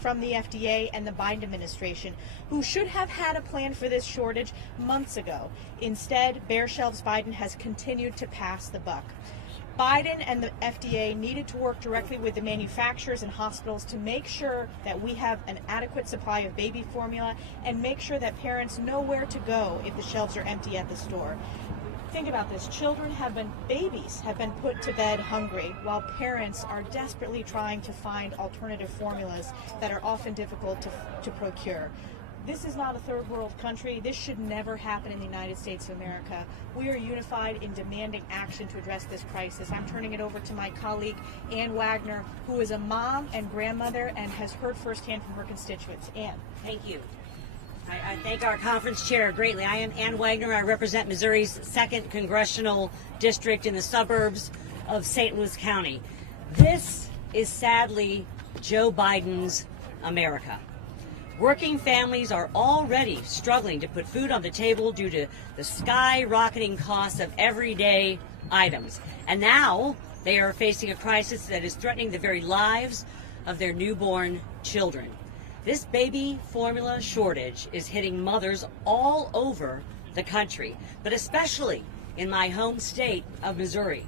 from the FDA and the Biden administration, who should have had a plan for this shortage months ago. Instead, bare shelves Biden has continued to pass the buck. Biden and the FDA needed to work directly with the manufacturers and hospitals to make sure that we have an adequate supply of baby formula and make sure that parents know where to go if the shelves are empty at the store. Think about this. Babies have been put to bed hungry while parents are desperately trying to find alternative formulas that are often difficult to procure. This is not a third world country. This should never happen in the United States of America. We are unified in demanding action to address this crisis. I'm turning it over to my colleague, Ann Wagner, who is a mom and grandmother and has heard firsthand from her constituents. Ann. Thank you. I thank our conference chair greatly. I am Ann Wagner. I represent Missouri's 2nd Congressional District in the suburbs of St. Louis County. This is sadly Joe Biden's America. Working families are already struggling to put food on the table due to the skyrocketing costs of everyday items. And now they are facing a crisis that is threatening the very lives of their newborn children. This baby formula shortage is hitting mothers all over the country, but especially in my home state of Missouri.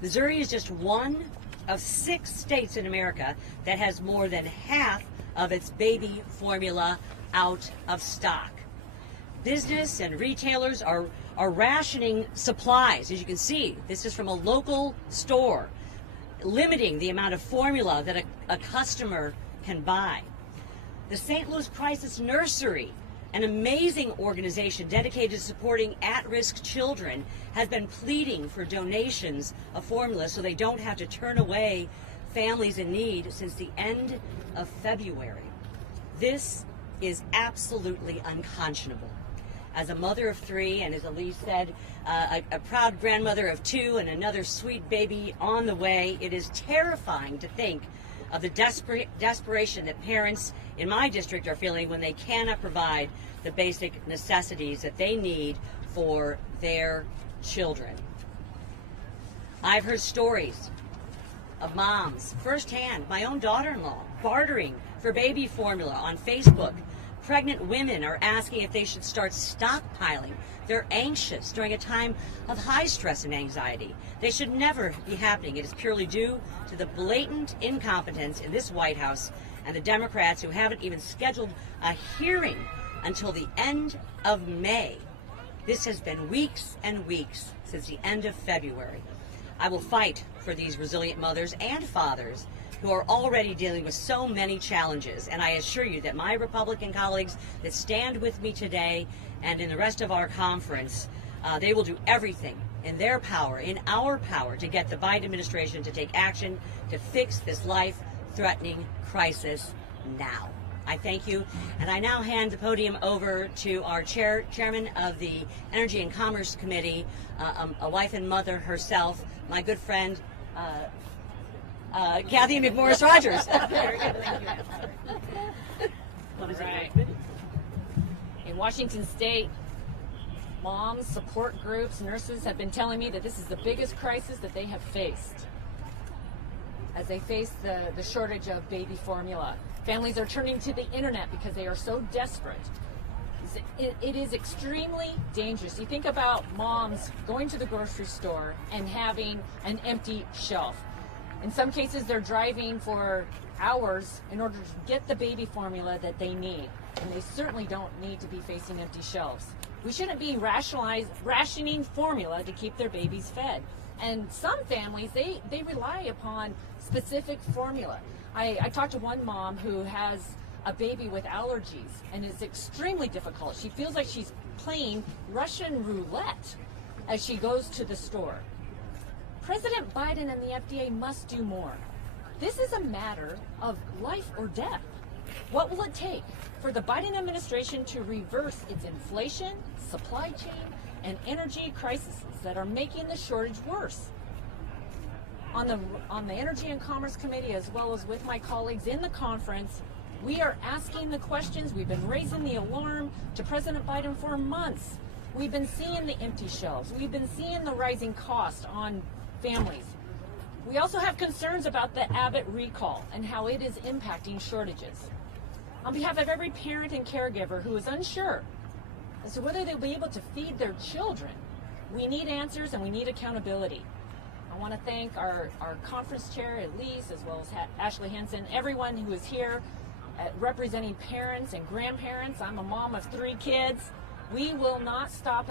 Missouri is just one of 6 states in America that has more than half of its baby formula out of stock. Business and retailers are rationing supplies. As you can see, this is from a local store, limiting the amount of formula that a customer can buy. The St. Louis Crisis Nursery, an amazing organization dedicated to supporting at-risk children, has been pleading for donations of formula so they don't have to turn away families in need since the end of February. This is absolutely unconscionable. As a mother of 3, and as Elise said, a proud grandmother of 2 and another sweet baby on the way, it is terrifying to think of the desperation that parents in my district are feeling when they cannot provide the basic necessities that they need for their children. I've heard stories of moms firsthand, my own daughter-in-law, bartering for baby formula on Facebook. Pregnant women are asking if they should start stockpiling. They're anxious during a time of high stress and anxiety. They should never be happening. It is purely due to the blatant incompetence in this White House and the Democrats who haven't even scheduled a hearing until the end of May. This has been weeks and weeks since the end of February. I will fight for these resilient mothers and fathers who are already dealing with so many challenges. And I assure you that my Republican colleagues that stand with me today and in the rest of our conference, they will do everything in their power, in our power, to get the Biden administration to take action to fix this life-threatening crisis now. I thank you, and I now hand the podium over to our chairman of the Energy and Commerce Committee, a wife and mother herself, my good friend, Kathy McMorris Rogers. Very good, thank you. What is Right. it? In Washington State, moms, support groups, nurses have been telling me that this is the biggest crisis that they have faced as they face the shortage of baby formula. Families are turning to the internet because they are so desperate. It is extremely dangerous. You think about moms going to the grocery store and having an empty shelf. In some cases, they're driving for hours in order to get the baby formula that they need. And they certainly don't need to be facing empty shelves. We shouldn't be rationing formula to keep their babies fed. And some families, they rely upon specific formula. I talked to one mom who has a baby with allergies, and it's extremely difficult. She feels like she's playing Russian roulette as she goes to the store. President Biden and the FDA must do more. This is a matter of life or death. What will it take for the Biden administration to reverse its inflation, supply chain, and energy crises that are making the shortage worse? On the Energy and Commerce Committee, as well as with my colleagues in the conference, we are asking the questions. We've been raising the alarm to President Biden for months. We've been seeing the empty shelves. We've been seeing the rising cost on families. We also have concerns about the Abbott recall and how it is impacting shortages. On behalf of every parent and caregiver who is unsure as to whether they'll be able to feed their children, we need answers and we need accountability. I want to thank our conference chair, Elise, as well as Ashley Henson, everyone who is here representing parents and grandparents. I'm a mom of 3 kids. We will not stop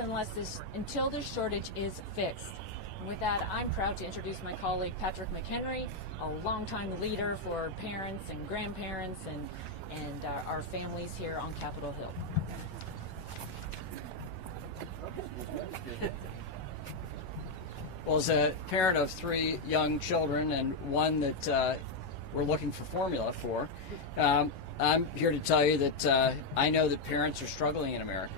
until this shortage is fixed. And with that, I'm proud to introduce my colleague Patrick McHenry, a longtime leader for parents and grandparents and our families here on Capitol Hill. Well, as a parent of 3 young children and one that we're looking for formula for, I'm here to tell you that I know that parents are struggling in America.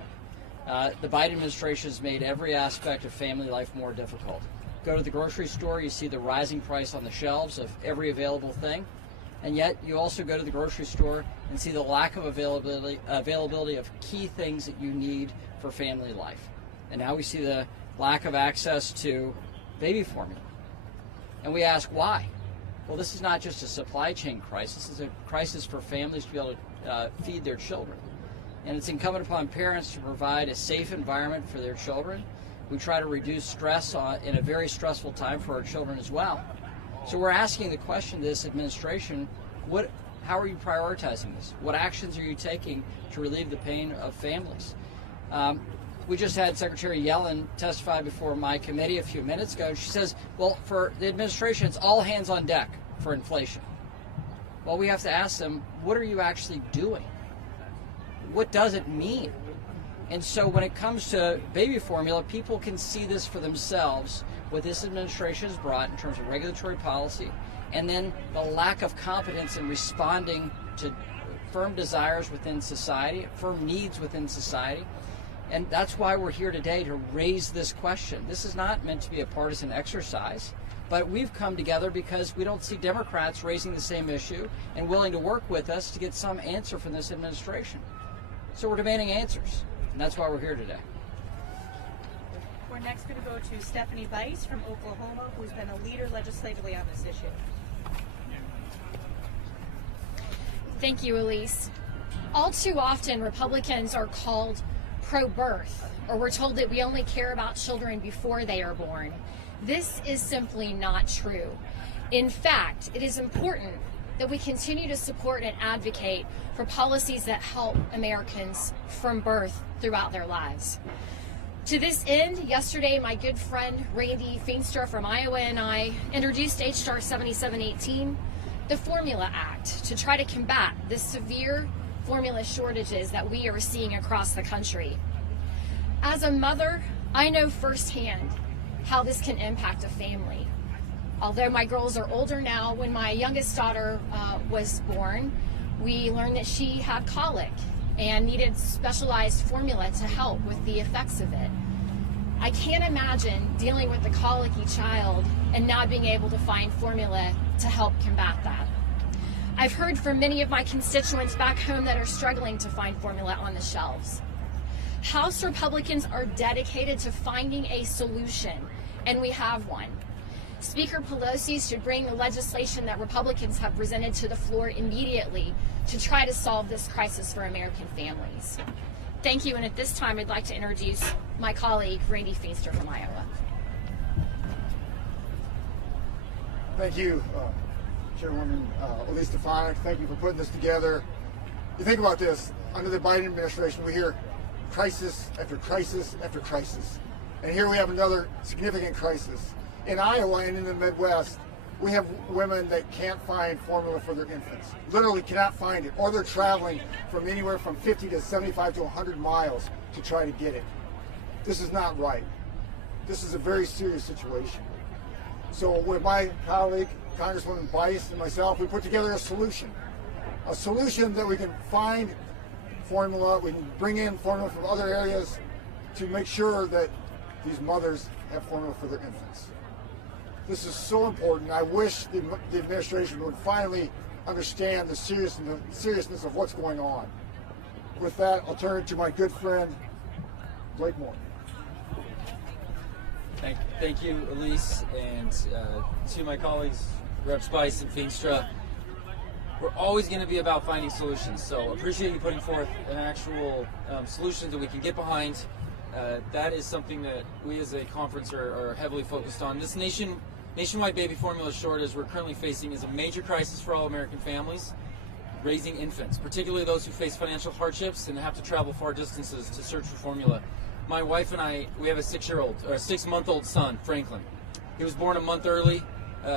The Biden administration has made every aspect of family life more difficult. Go to the grocery store, you see the rising price on the shelves of every available thing, and yet you also go to the grocery store and see the lack of availability of key things that you need for family life. And now we see the lack of access to baby formula. And we ask why? Well, this is not just a supply chain crisis, it's a crisis for families to be able to feed their children. And it's incumbent upon parents to provide a safe environment for their children. We try to reduce stress in a very stressful time for our children as well. So we're asking the question to this administration, how are you prioritizing this? What actions are you taking to relieve the pain of families? We just had Secretary Yellen testify before my committee a few minutes ago. She says, well, for the administration, it's all hands on deck for inflation. Well, we have to ask them, what are you actually doing? What does it mean? And so when it comes to baby formula, people can see this for themselves, what this administration has brought in terms of regulatory policy, and then the lack of competence in responding to firm desires within society, firm needs within society. And that's why we're here today, to raise this question. This is not meant to be a partisan exercise, but we've come together because we don't see Democrats raising the same issue and willing to work with us to get some answer from this administration. So we're demanding answers, and that's why we're here today. We're next going to go to Stephanie Bice from Oklahoma, who's been a leader legislatively on this issue. Thank you, Elise. All too often, Republicans are called pro-birth, or we're told that we only care about children before they are born. This is simply not true. In fact, it is important that we continue to support and advocate for policies that help Americans from birth throughout their lives. To this end, yesterday, my good friend Randy Feenstra from Iowa and I introduced H.R. 7718, the Formula Act, to try to combat the severe formula shortages that we are seeing across the country. As a mother, I know firsthand how this can impact a family. Although my girls are older now, when my youngest daughter was born, we learned that she had colic and needed specialized formula to help with the effects of it. I can't imagine dealing with a colicky child and not being able to find formula to help combat that. I've heard from many of my constituents back home that are struggling to find formula on the shelves. House Republicans are dedicated to finding a solution, and we have one. Speaker Pelosi should bring the legislation that Republicans have presented to the floor immediately to try to solve this crisis for American families. Thank you, and at this time I'd like to introduce my colleague, Randy Feenstra from Iowa. Thank you, Chairwoman Elise Stefanik. Thank you for putting this together. You think about this, under the Biden administration, we hear crisis after crisis after crisis. And here we have another significant crisis. In Iowa and in the Midwest, we have women that can't find formula for their infants. Literally cannot find it, or they're traveling from anywhere from 50 to 75 to 100 miles to try to get it. This is not right. This is a very serious situation. So with my colleague, Congresswoman Bice, and myself, we put together a solution that we can find formula, we can bring in formula from other areas to make sure that these mothers have formula for their infants. This is so important. I wish the administration would finally understand the seriousness of what's going on. With that, I'll turn it to my good friend, Blake Moore. Thank you, Elise, and to my colleagues, Reps Bice and Feenstra. we're always going to be about finding solutions. So appreciate you putting forth an actual solution that we can get behind. That is something that we as a conference are heavily focused on. This nationwide baby formula shortage we're currently facing is a major crisis for all American families raising infants, particularly those who face financial hardships and have to travel far distances to search for formula. My wife and I, we have a 6-month-old son, Franklin. He was born a month early.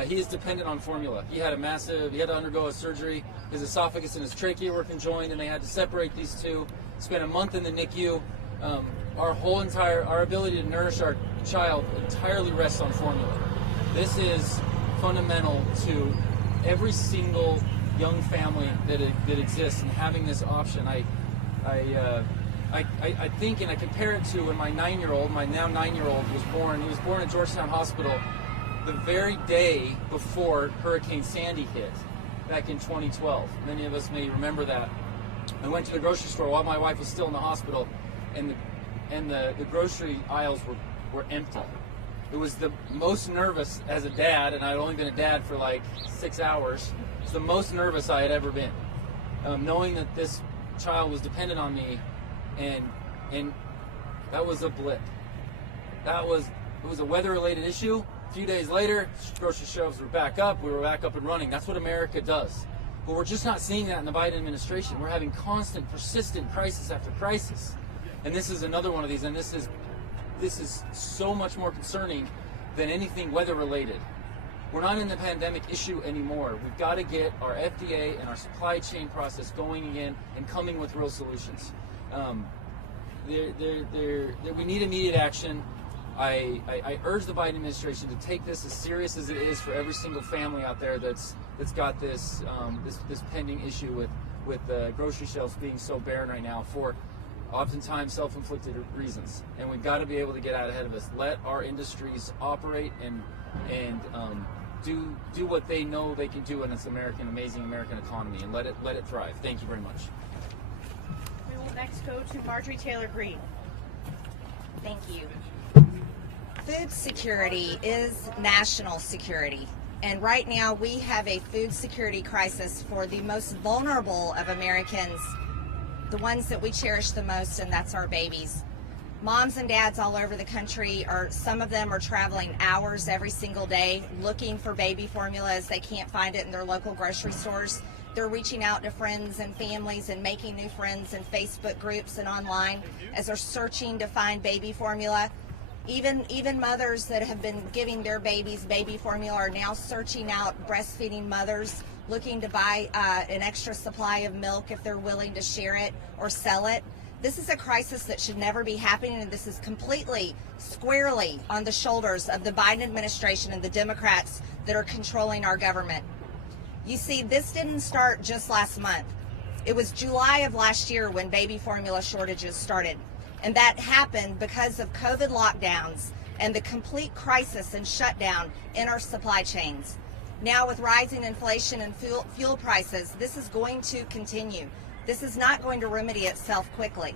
He is dependent on formula. He had to undergo a surgery. His esophagus and his trachea were conjoined, and they had to separate these two. Spent a month in the NICU. Our ability to nourish our child entirely rests on formula. This is fundamental to every single young family that exists, and having this option. I think, and I compare it to when my now 9-year-old was born. He was born at Georgetown Hospital the very day before Hurricane Sandy hit back in 2012. Many of us may remember that. I went to the grocery store while my wife was still in the hospital, and the grocery aisles were empty. It was the most nervous as a dad, and I'd only been a dad for like 6 hours. It's the most nervous I had ever been, knowing that this child was dependent on me, and that was a blip. It was a weather-related issue. A few days later, grocery shelves were back up. We were back up and running. That's what America does. But we're just not seeing that in the Biden administration. We're having constant, persistent crisis after crisis, and this is another one of these. And this is so much more concerning than anything weather-related. We're not in the pandemic issue anymore. We've got to get our FDA and our supply chain process going again and coming with real solutions. We need immediate action. I urge the Biden administration to take this as serious as it is for every single family out there that's got this pending issue with grocery shelves being so barren right now for oftentimes self-inflicted reasons. And we've got to be able to get out ahead of this. Let our industries operate and do what they know they can do in this amazing American economy, and let it thrive. Thank you very much. We will next go to Marjorie Taylor Greene. Thank you. Food security is national security. And right now we have a food security crisis for the most vulnerable of Americans, the ones that we cherish the most, and that's our babies. Moms and dads all over the country, some of them are traveling hours every single day looking for baby formula as they can't find it in their local grocery stores. They're reaching out to friends and families and making new friends in Facebook groups and online as they're searching to find baby formula. Even mothers that have been giving their babies baby formula are now searching out breastfeeding mothers looking to buy an extra supply of milk if they're willing to share it or sell it. This is a crisis that should never be happening, and this is completely, squarely on the shoulders of the Biden administration and the Democrats that are controlling our government. You see, this didn't start just last month. It was July of last year when baby formula shortages started. And that happened because of COVID lockdowns and the complete crisis and shutdown in our supply chains. Now with rising inflation and fuel prices, this is going to continue. This is not going to remedy itself quickly.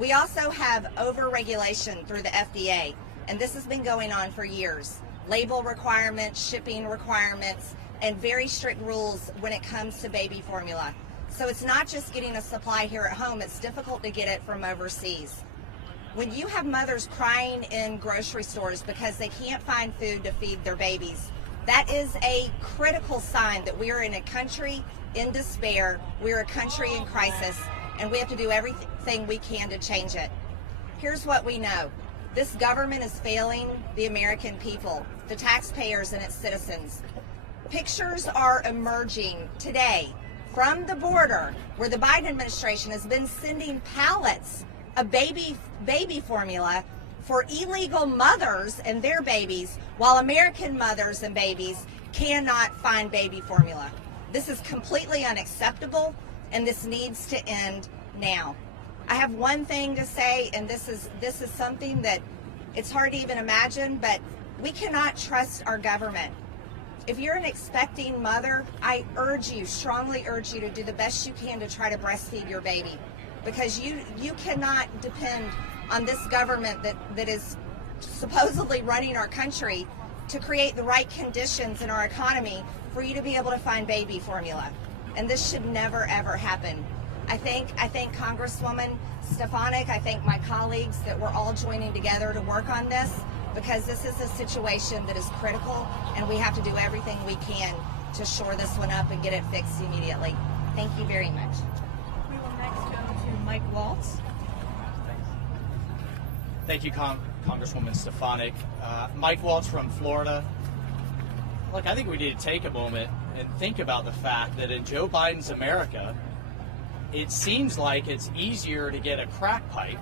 We also have over-regulation through the FDA, and this has been going on for years. Label requirements, shipping requirements, and very strict rules when it comes to baby formula. So it's not just getting a supply here at home, it's difficult to get it from overseas. When you have mothers crying in grocery stores because they can't find food to feed their babies, that is a critical sign that we are in a country in despair, we're a country in crisis, and we have to do everything we can to change it. Here's what we know. This government is failing the American people, the taxpayers and its citizens. Pictures are emerging today from the border where the Biden administration has been sending pallets of baby formula for illegal mothers and their babies, while American mothers and babies cannot find baby formula. This is completely unacceptable, and this needs to end now. I have one thing to say, and this is something that it's hard to even imagine, but we cannot trust our government. If you're an expecting mother, I strongly urge you to do the best you can to try to breastfeed your baby, because you cannot depend on this government that is supposedly running our country to create the right conditions in our economy for you to be able to find baby formula. and this should never ever happen. I thank Congresswoman Stefanik, I thank my colleagues that we're all joining together to work on this, because this is a situation that is critical, and we have to do everything we can to shore this one up and get it fixed immediately. Thank you very much. We will next go to Mike Waltz. Thank you, Congresswoman Stefanik. Mike Waltz from Florida. Look, I think we need to take a moment and think about the fact that in Joe Biden's America, it seems like it's easier to get a crack pipe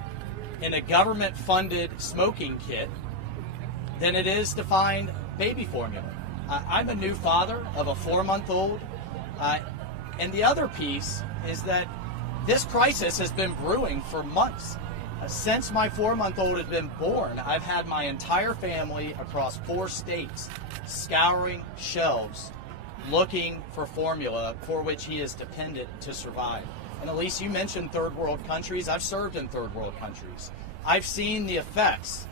in a government-funded smoking kit than it is to find baby formula. I'm a new father of a 4-month-old, and the other piece is that this crisis has been brewing for months. Since my 4-month-old has been born, I've had my entire family across 4 states scouring shelves looking for formula for which he is dependent to survive. And Elise, you mentioned third world countries. I've served in third world countries. I've seen the effects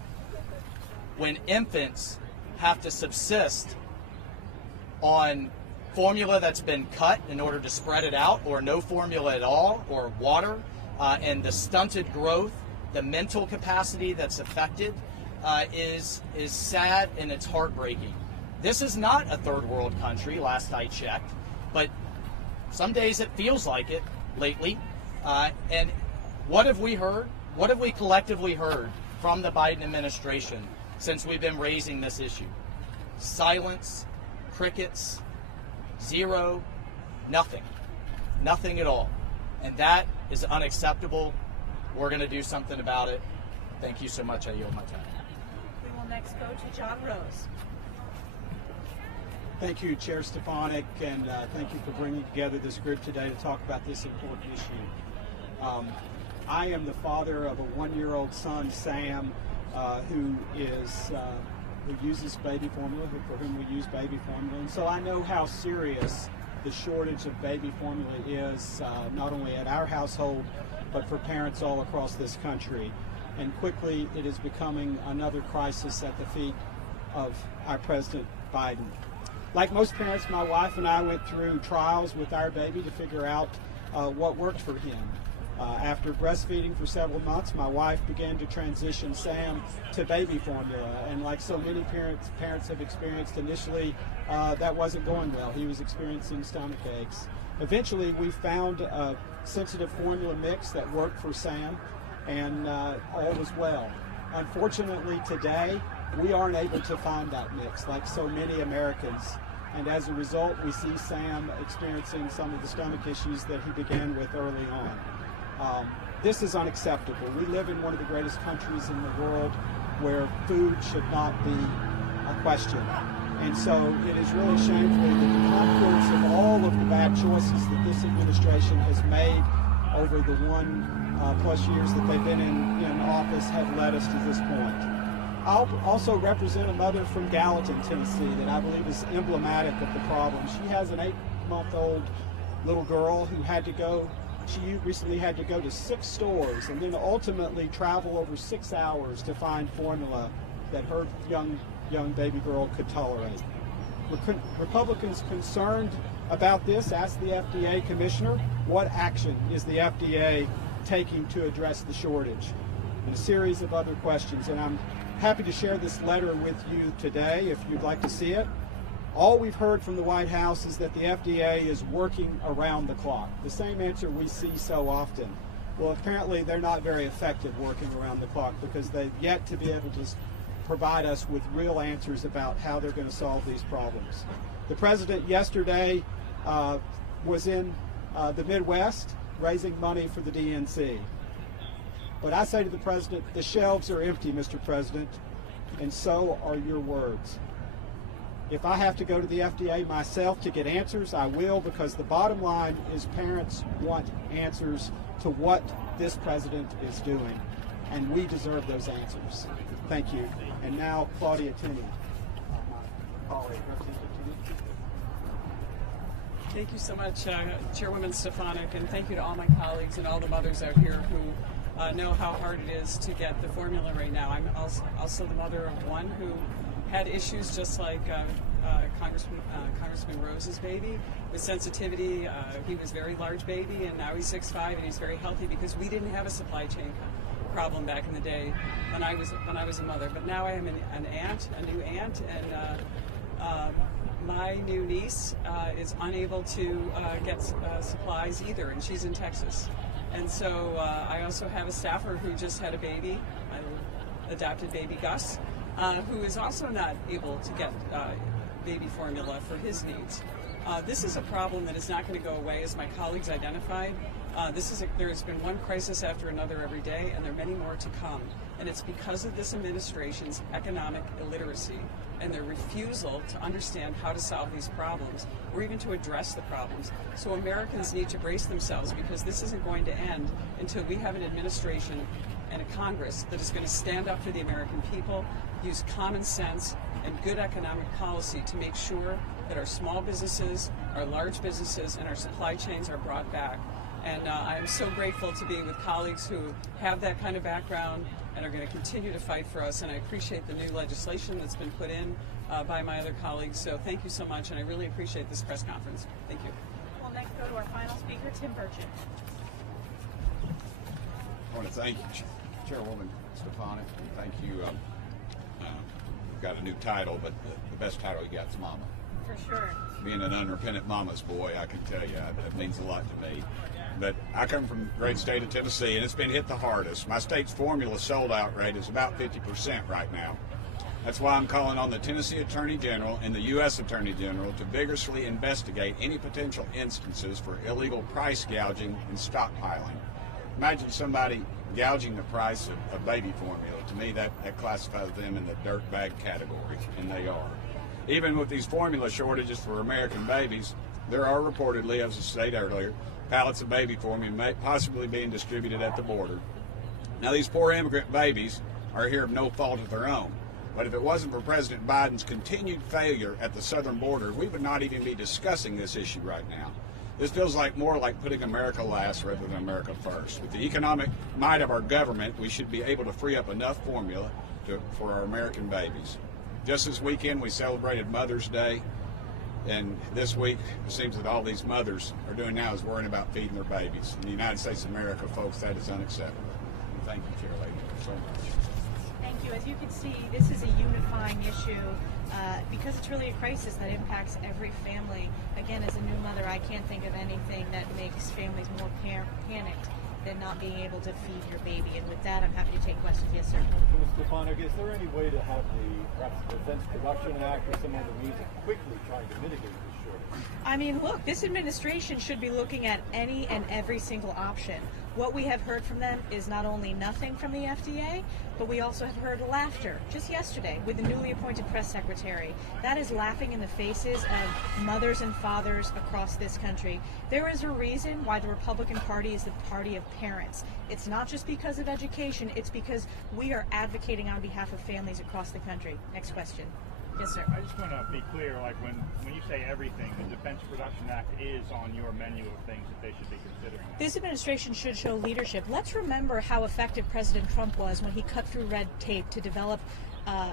when infants have to subsist on formula that's been cut in order to spread it out, or no formula at all, or water, and the stunted growth, the mental capacity that's affected is sad, and it's heartbreaking. This is not a third world country, last I checked, but some days it feels like it lately. And what have we heard? What have we collectively heard from the Biden administration since we've been raising this issue? Silence, crickets, zero, nothing. Nothing at all. And that is unacceptable. We're going to do something about it. Thank you so much. I yield my time. We will next go to John Rose. Thank you, Chair Stefanik, and thank you for bringing together this group today to talk about this important issue. I am the father of a 1-year-old son, Sam, who uses baby formula, for whom we use baby formula, and so I know how serious the shortage of baby formula is, not only at our household, but for parents all across this country. And quickly, it is becoming another crisis at the feet of our President Biden. Like most parents, my wife and I went through trials with our baby to figure out what worked for him. After breastfeeding for several months, my wife began to transition Sam to baby formula. And like so many parents have experienced initially, that wasn't going well. He was experiencing stomach aches. Eventually, we found a sensitive formula mix that worked for Sam, and all was well. Unfortunately, today, we aren't able to find that mix like so many Americans. And as a result, we see Sam experiencing some of the stomach issues that he began with early on. This is unacceptable. We live in one of the greatest countries in the world where food should not be a question. And so it is really shameful that the confluence of all of the bad choices that this administration has made over the 1+ years that they've been in office have led us to this point. I'll also represent a mother from Gallatin, Tennessee, that I believe is emblematic of the problem. She has an 8-month-old little girl who she recently had to go to 6 stores and then ultimately travel over 6 hours to find formula that her young baby girl could tolerate. Republicans concerned about this asked the FDA commissioner, what action is the FDA taking to address the shortage? And a series of other questions. And I'm happy to share this letter with you today if you'd like to see it. All we've heard from the White House is that the FDA is working around the clock. The same answer we see so often. Well, apparently they're not very effective working around the clock because they've yet to be able to provide us with real answers about how they're going to solve these problems. The president yesterday was in the Midwest raising money for the DNC. But I say to the president, the shelves are empty, Mr. President, and so are your words. If I have to go to the FDA myself to get answers, I will, because the bottom line is parents want answers to what this president is doing, and we deserve those answers. Thank you. And now, Claudia Tenney. Thank you so much, Chairwoman Stefanik, and thank you to all my colleagues and all the mothers out here who know how hard it is to get the formula right now. I'm also the mother of one who had issues just like Congressman Rose's baby with sensitivity. He was a very large baby, and now he's 6'5", and he's very healthy because we didn't have a supply chain problem back in the day when I was a mother. But now I am an aunt, a new aunt, and my new niece is unable to get supplies either, and she's in Texas. And so I also have a staffer who just had a baby, adopted baby Gus, who is also not able to get baby formula for his needs. This is a problem that is not going to go away, as my colleagues identified. There has been one crisis after another every day, and there are many more to come. And it's because of this administration's economic illiteracy and their refusal to understand how to solve these problems, or even to address the problems. So Americans need to brace themselves, because this isn't going to end until we have an administration and a Congress that is going to stand up for the American people, use common sense and good economic policy to make sure that our small businesses, our large businesses, and our supply chains are brought back. And I am so grateful to be with colleagues who have that kind of background and are going to continue to fight for us. And I appreciate the new legislation that's been put in by my other colleagues. So thank you so much, and I really appreciate this press conference. Thank you. We'll next go to our final speaker, Tim Burchett. I want to thank you, Chairwoman Stefanik, and thank you. You've got a new title, but the best title you got is Mama. For sure. Being an unrepentant mama's boy, I can tell you that means a lot to me. But I come from the great state of Tennessee, and it's been hit the hardest. My state's formula sold-out rate is about 50% right now. That's why I'm calling on the Tennessee Attorney General and the U.S. Attorney General to vigorously investigate any potential instances for illegal price gouging and stockpiling. Imagine somebody gouging the price of baby formula. To me, that classifies them in the dirt bag category, and they are. Even with these formula shortages for American babies, there are reportedly, as I stated earlier, pallets of baby formula possibly being distributed at the border. Now, these poor immigrant babies are here of no fault of their own. But if it wasn't for President Biden's continued failure at the southern border, we would not even be discussing this issue right now. This feels more like putting America last rather than America first. With the economic might of our government, we should be able to free up enough formula for our American babies. Just this weekend, we celebrated Mother's Day, and this week, it seems that all these mothers are doing now is worrying about feeding their babies. In the United States of America, folks, that is unacceptable. And thank you, Chair Lady, so much. Thank you. As you can see, this is a unifying issue because it's really a crisis that impacts every family. Again, as a new mother, I can't think of anything that makes families more panicked than not being able to feed your baby. And with that, I'm happy to take questions. Yes, sir. Ms. Stefanik, is there any way to have perhaps the Defense Production Act or some other means of quickly trying to mitigate this shortage? I mean, look, this administration should be looking at any and every single option. What we have heard from them is not only nothing from the FDA, but we also have heard laughter just yesterday with the newly appointed press secretary. That is laughing in the faces of mothers and fathers across this country. There is a reason why the Republican Party is the party of parents. It's not just because of education, it's because we are advocating on behalf of families across the country. Next question. Yes, sir. I just want to be clear, like when you say everything, the Defense Production Act is on your menu of things that they should be considering. This administration should show leadership. Let's remember how effective President Trump was when he cut through red tape to develop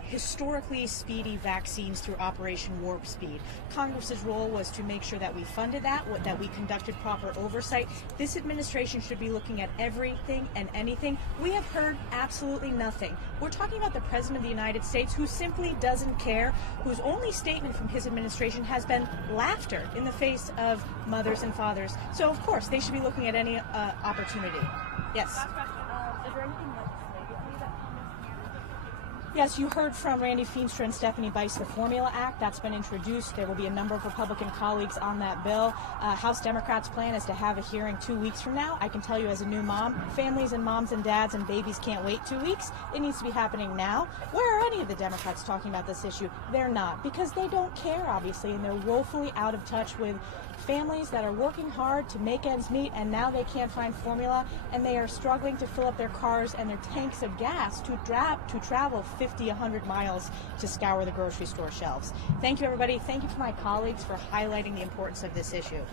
historically speedy vaccines through Operation Warp Speed. Congress's role was to make sure that we funded that we conducted proper oversight. This administration should be looking at everything and anything. We have heard absolutely nothing. We're talking about the President of the United States who simply doesn't care, whose only statement from his administration has been laughter in the face of mothers and fathers. So, of course, they should be looking at any opportunity. Yes. Last question. Is there anything legislatively that Yes, you heard from Randy Feenstra and Stephanie Bice, the Formula Act. That's been introduced. There will be a number of Republican colleagues on that bill. House Democrats' plan is to have a hearing 2 weeks from now. I can tell you as a new mom, families and moms and dads and babies can't wait 2 weeks. It needs to be happening now. Where are any of the Democrats talking about this issue? They're not, because they don't care, obviously, and they're woefully out of touch with families that are working hard to make ends meet, and now they can't find formula, and they are struggling to fill up their cars and their tanks of gas to travel 50, 100 miles to scour the grocery store shelves. Thank you, everybody. Thank you to my colleagues for highlighting the importance of this issue.